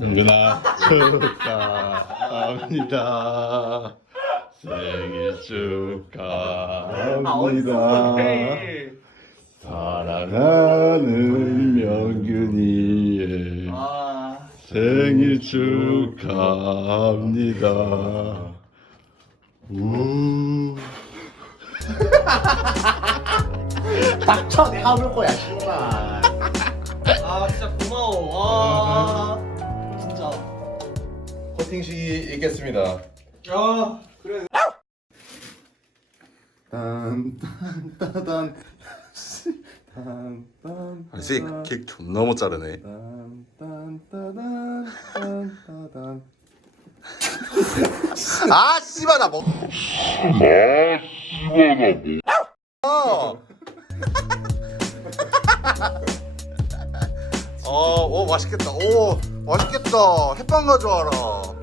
명균아 축하합니다. 생일 축하합니다. 사랑하는 명균이의 아, 생일 축하합니다. 우. 닥쳐 내가 볼 거야 씨발 커팅식이 있겠습니다. 아, 그래. 딴딴따단 딴딴 이 새끼 케이크 존나 못 자르네. 딴딴따단 딴따단 아 씨발 나 먹. 아 씨발 나 먹. 어, 오 맛있겠다. 오 맛있겠다. 햇빵 가져와라.